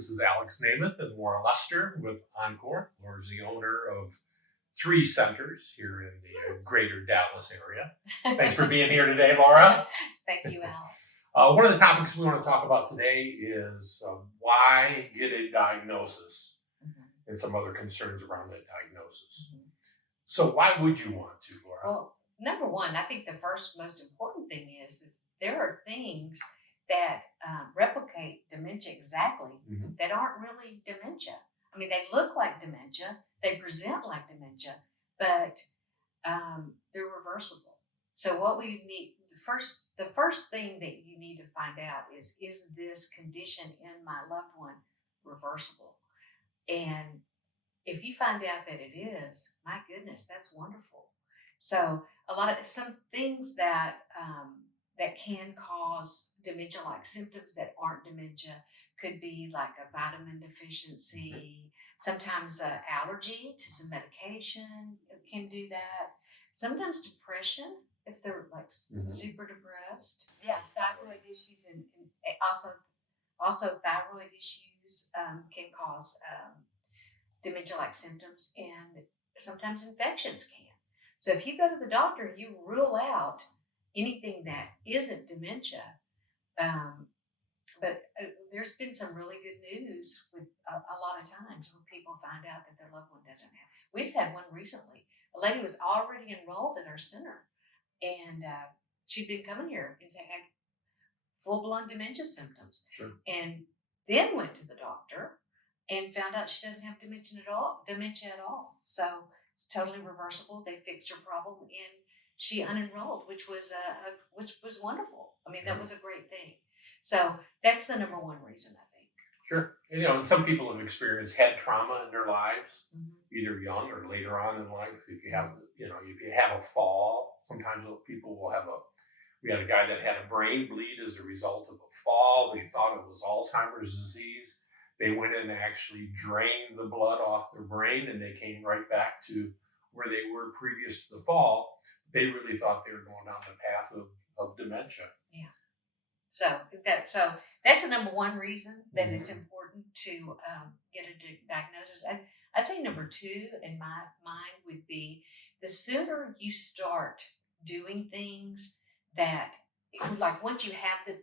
This is Alex Namath in Laura Lester with Encore. Laura's the owner of 3 centers here in the greater Dallas area. Thanks for being here today, Laura. Thank you, Alex. One of the topics we want to talk about today is why get a diagnosis and some other concerns around that diagnosis. So why would you want to, Laura? Well, number one, I think the first most important thing is there are things that replicate dementia exactly that aren't really dementia. I mean, they look like dementia, they present like dementia, but they're reversible. So what we need, the first thing that you need to find out is this condition in my loved one reversible? And if you find out that it is, my goodness, that's wonderful. So some things that that can cause dementia-like symptoms that aren't dementia could be like a vitamin deficiency, sometimes allergy to some medication can do that. Sometimes depression, if they're like super depressed. Yeah, thyroid issues and also thyroid issues can cause dementia-like symptoms, and sometimes infections can. So if you go to the doctor and you rule out anything that isn't dementia, but there's been some really good news with a lot of times when people find out that their loved one doesn't have. We just had one recently. A lady was already enrolled at our center, and she'd been coming here and had full-blown dementia symptoms, and then went to the doctor and found out she doesn't have dementia at all. So it's totally reversible. They fixed her problem, and she unenrolled, which was wonderful. I mean, that was a great thing. So that's the number one reason, I think. Sure. And some people have experienced head trauma in their lives, either young or later on in life. If you have, if you have a fall, sometimes people will have we had a guy that had a brain bleed as a result of a fall. They thought it was Alzheimer's disease. They went in and actually drained the blood off their brain, and they came right back to where they were previous to the fall. They really thought they were going down the path of dementia. Yeah. So that's the number one reason that it's important to get a diagnosis. I'd say number two in my mind would be the sooner you start doing things that, like once you have the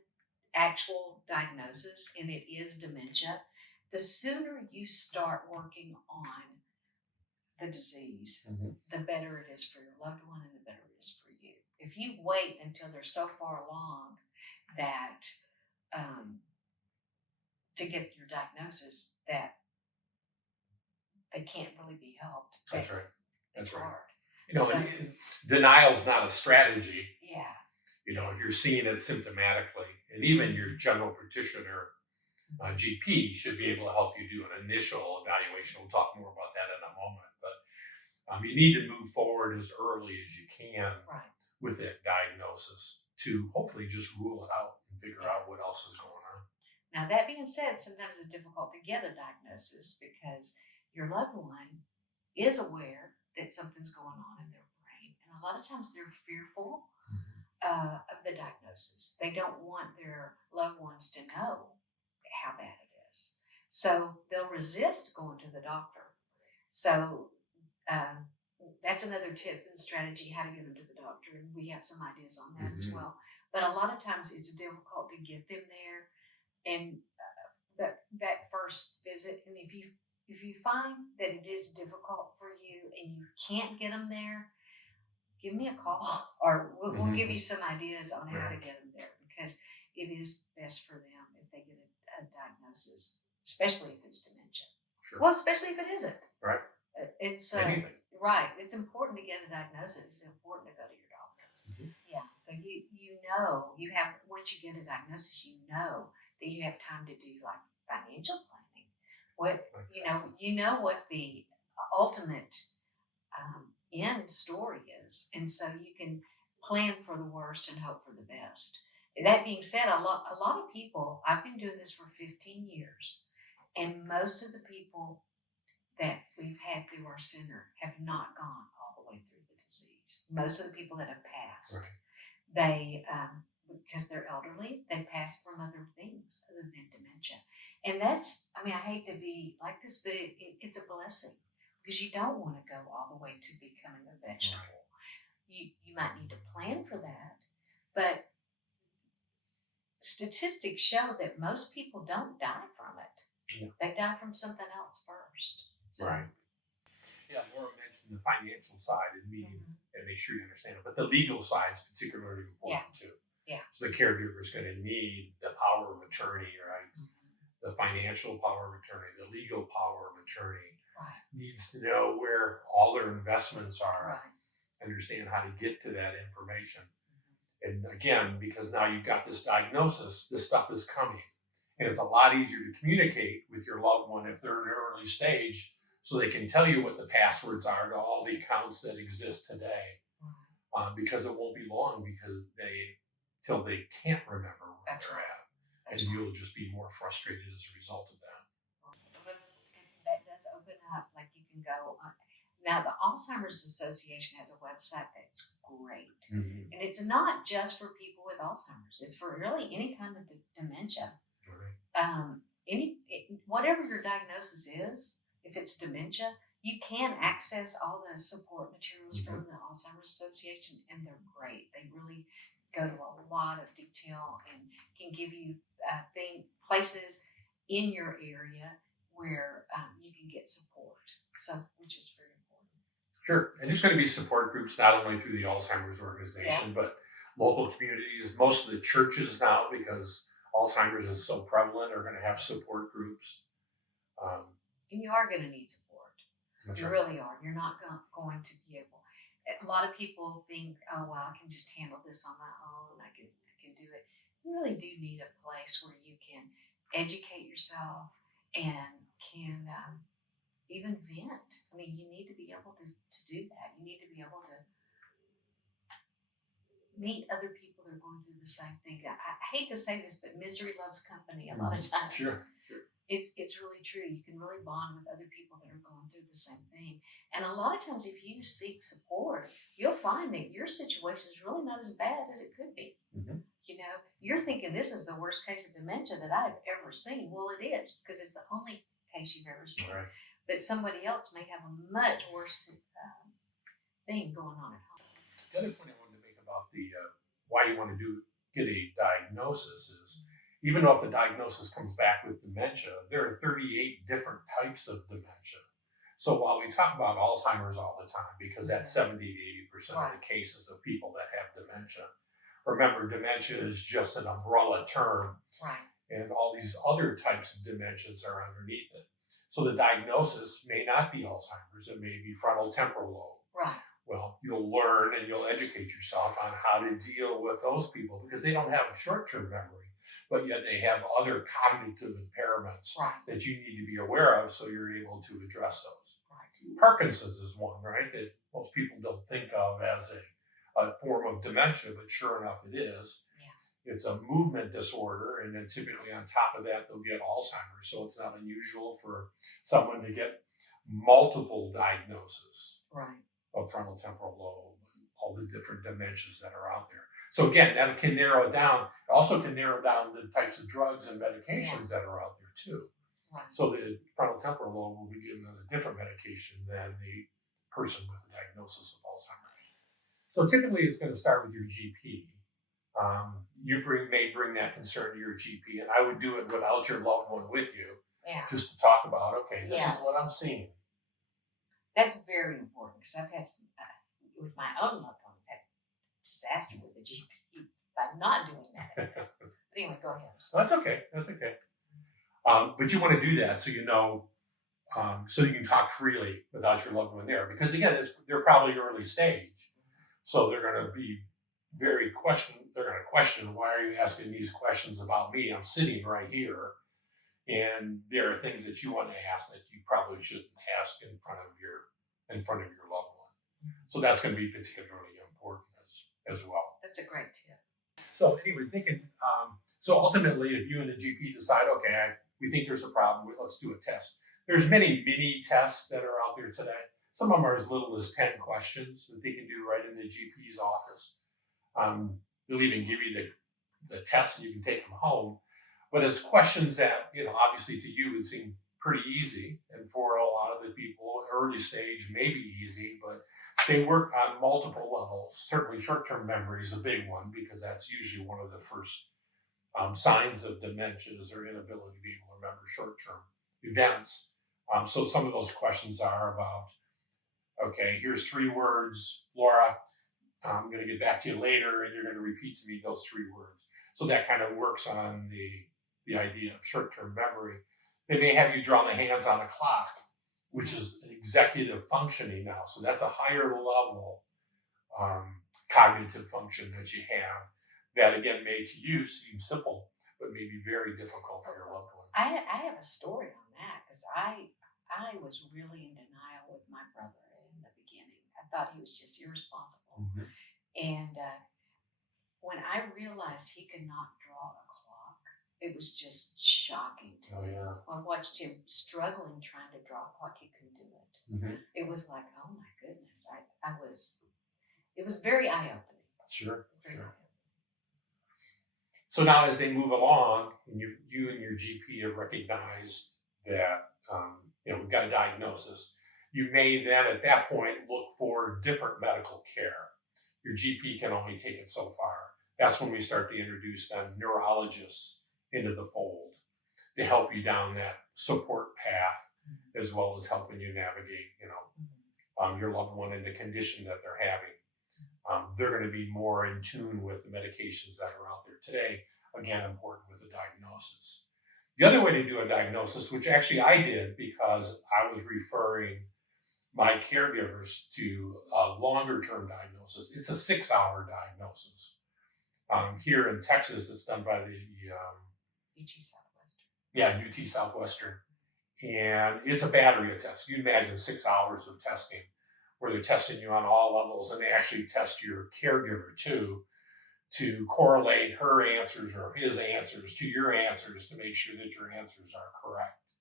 actual diagnosis and it is dementia, the sooner you start working on the disease, the better it is for your loved one and the better it is for you. If you wait until they're so far along that to get your diagnosis that they can't really be helped. That's right. That's hard. Denial's not a strategy. Yeah. If you're seeing it symptomatically, and even your general practitioner, GP should be able to help you do an initial evaluation. We'll talk more about that in a moment, but you need to move forward as early as you can with that diagnosis to hopefully just rule it out and figure out what else is going on. Now, that being said, sometimes it's difficult to get a diagnosis because your loved one is aware that something's going on in their brain, and a lot of times they're fearful of the diagnosis. They don't want their loved ones to know how bad it is. So they'll resist going to the doctor. So that's another tip and strategy, how to get them to the doctor. And we have some ideas on that as well. But a lot of times it's difficult to get them there. And that first visit, and if you find that it is difficult for you and you can't get them there, give me a call, or we'll give you some ideas on how to get them there, because it is best for them if they get a diagnosis, especially if it's dementia. Sure. Well, especially if it isn't. Right. It's anything. Right. It's important to get a diagnosis. It's important to go to your doctor. Yeah. So you have, once you get a diagnosis, that you have time to do like financial planning. What what the ultimate end story is, and so you can plan for the worst and hope for the best. That being said, a lot of people, I've been doing this for 15 years, and most of the people that we've had through our center have not gone all the way through the disease. Most of the people that have passed, they because they're elderly, they pass from other things other than dementia. And that's, I mean, I hate to be like this, but it's a blessing because you don't want to go all the way to becoming a vegetable. You might need to plan for that, but statistics show that most people don't die from it. Yeah. They die from something else first. So, Right. Yeah, Laura mentioned the financial side and meeting mhm. and make sure you understand it, but the legal side is particularly important too. Yeah. So the caregiver is going to need the power of attorney, right? Mhm. The financial power of attorney, the legal power of attorney, Right. needs to know where all their investments are, Right. understand how to get to that information. And again, because now you've got this diagnosis, this stuff is coming. And it's a lot easier to communicate with your loved one if they're in an early stage so they can tell you what the passwords are to all the accounts that exist today. Because it won't be long till they can't remember where That's they're right. at. That's And right. you'll just be more frustrated as a result of that. But that does open up, like you can go on. Now, the Alzheimer's Association has a website that's great. Mm-hmm. And it's not just for people with Alzheimer's, it's for really any kind of dementia. Right. Whatever your diagnosis is, if it's dementia, you can access all the support materials Mm-hmm. from the Alzheimer's Association, and they're great. They really go to a lot of detail and can give you places in your area where you can get support. So, which is very important. Sure. And there's going to be support groups not only through the Alzheimer's organization, but local communities. Most of the churches now, because Alzheimer's is so prevalent, are going to have support groups. And you are going to need support. That's You right. really are. You're not going to be able. A lot of people think, "Oh, well, I can just handle this on my own. I can do it." You really do need a place where you can educate yourself and can even vent. I mean, you need to be able to do that. You need to be able to meet other people that are going through the same thing. I hate to say this, but misery loves company a lot of times. Sure. It's really true. You can really bond with other people that are going through the same thing. And a lot of times, if you seek support, you'll find that your situation is really not as bad as it could be. Mm-hmm. You know, you're thinking this is the worst case of dementia that I've ever seen. Well, it is because it's the only case you've ever seen. Right. But somebody else may have a much worse thing going on at home. The other point I wanted to make about the why you want to get a diagnosis is, even though if the diagnosis comes back with dementia, there are 38 different types of dementia. So while we talk about Alzheimer's all the time, because that's 70 to 80% of the cases of people that have dementia, remember, dementia is just an umbrella term. Right. And all these other types of dementias are underneath it. So the diagnosis may not be Alzheimer's, it may be frontal temporal lobe. Right. Well, you'll learn and you'll educate yourself on how to deal with those people because they don't have short-term memory, but yet they have other cognitive impairments that you need to be aware of so you're able to address those. Right. Parkinson's is one, right, that most people don't think of as a form of dementia, but sure enough it is. Yeah. It's a movement disorder, and then typically on top of that, they'll get Alzheimer's. So it's not unusual for someone to get multiple diagnoses. Right. Of frontal temporal lobe, all the different dementias that are out there. So again, that can narrow down. It also can narrow down the types of drugs and medications that are out there too. Right. So the frontal temporal lobe will be given a different medication than the person with a diagnosis of Alzheimer's. So typically, it's going to start with your GP. You may bring that concern to your GP, and I would do it without your loved one with you, just to talk about, okay, this is what I'm seeing. That's very important because I've had, with my own loved one, I've had disaster with the GP by not doing that. But anyway, go ahead. That's okay. That's okay. But you want to do that so you know, so you can talk freely without your loved one there. Because again, they're probably early stage, so they're going to be They're going to question, why are you asking these questions about me? I'm sitting right here. And there are things that you want to ask that you probably shouldn't ask in front of your loved one. Mm-hmm. So that's going to be particularly important as well. That's a great tip. So, anyways, so ultimately, if you and the GP decide, okay, we think there's a problem, let's do a test. There's many mini tests that are out there today. Some of them are as little as 10 questions that they can do right in the GP's office. They'll even give you the test and you can take them home. But it's questions that, obviously to you would seem pretty easy. And for a lot of the people, early stage may be easy, but they work on multiple levels. Certainly short term memory is a big one because that's usually one of the first signs of dementia is their inability to be able to remember short term events. So some of those questions are about, okay, here's 3 words, Laura. I'm going to get back to you later, and you're going to repeat to me those 3 words. So that kind of works on the idea of short-term memory. They may have you draw the hands on a clock, which is an executive functioning now. So that's a higher level cognitive function that you have. That again may to you seem simple, but may be very difficult for your loved one. I have a story on that because I was really in denial with my brother in the beginning. I thought he was just irresponsible. Mhm. And when I realized he could not draw a clock, it was just shocking to Oh me. yeah. I watched him struggling trying to draw a clock. He couldn't do it. Mhm. It was like, oh my goodness. It was very eye opening. Sure. Very Sure. eye-opening. So now, as they move along, and you and your GP have recognized that we've got a diagnosis, you may then at that point look for different medical care. Your GP can only take it so far. That's when we start to introduce then neurologists into the fold to help you down that support path, as well as helping you navigate, your loved one and the condition that they're having. They're going to be more in tune with the medications that are out there today. Again, important with a diagnosis. The other way to do a diagnosis, which actually I did because I was referring my caregivers to a longer term diagnosis. It's a 6-hour diagnosis. Here in Texas, it's done by the UT Southwestern. UT Southwestern, and it's a battery of tests. You can imagine 6 hours of testing, where they're testing you on all levels, and they actually test your caregiver too, to correlate her answers or his answers to your answers to make sure that your answers are correct.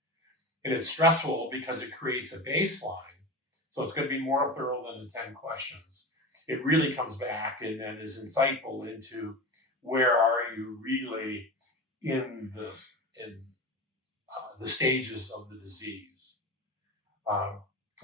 And it's stressful because it creates a baseline. So it's going to be more thorough than the 10 questions. It really comes back and then is insightful into where are you really in the stages of the disease.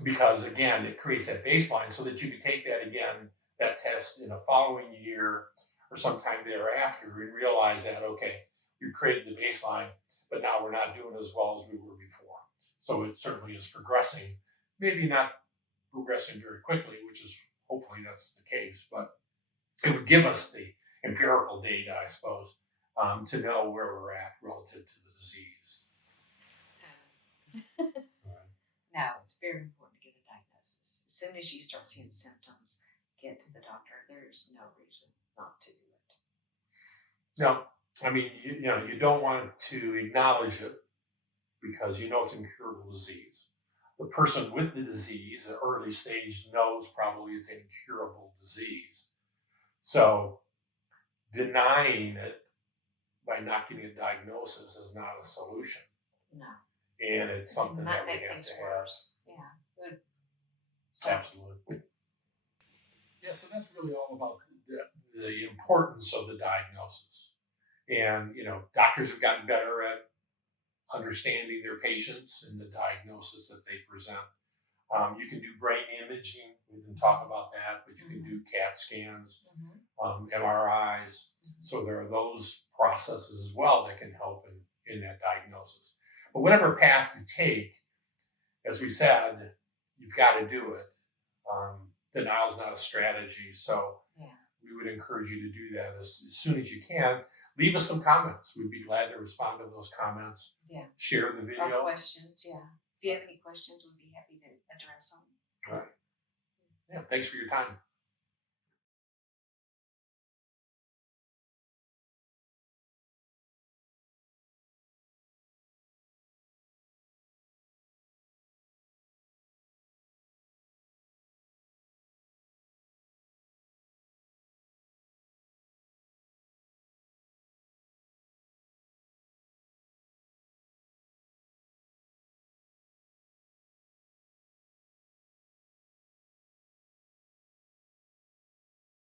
Because again, it creates that baseline so that you can take that again, that test in a following year or sometime thereafter and realize that, okay, we've created the baseline, but now we're not doing as well as we were before. So it certainly is progressing, maybe not progressing very quickly, which is hopefully that's the case, but it would give us the empirical data, I suppose, to know where we're at relative to the disease. No, it's very important to get a diagnosis. As soon as you start seeing symptoms, get to the doctor. There's no reason not to do it. No, I mean, you don't want to acknowledge it because it's an incurable disease. The person with the disease at early stage knows probably it's an incurable disease. So denying it by not getting a diagnosis is not a solution. No. And it's something that we make have things to have. worse. Yeah. Good. Absolutely. Yeah, so that's really all about the importance of the diagnosis. And, doctors have gotten better at understanding their patients and the diagnosis that they present. You can do brain imaging. We can talk about that, but you can do CAT scans, MRIs. So there are those processes as well that can help in that diagnosis. But whatever path you take, as we said, you've got to do it. Denial is not a strategy. So we would encourage you to do that as soon as you can. Leave us some comments. We'd be glad to respond to those comments. Yeah. Share the video. Or questions, yeah. If you have any questions, we'd be happy to address them. All right. Yeah, thanks for your time.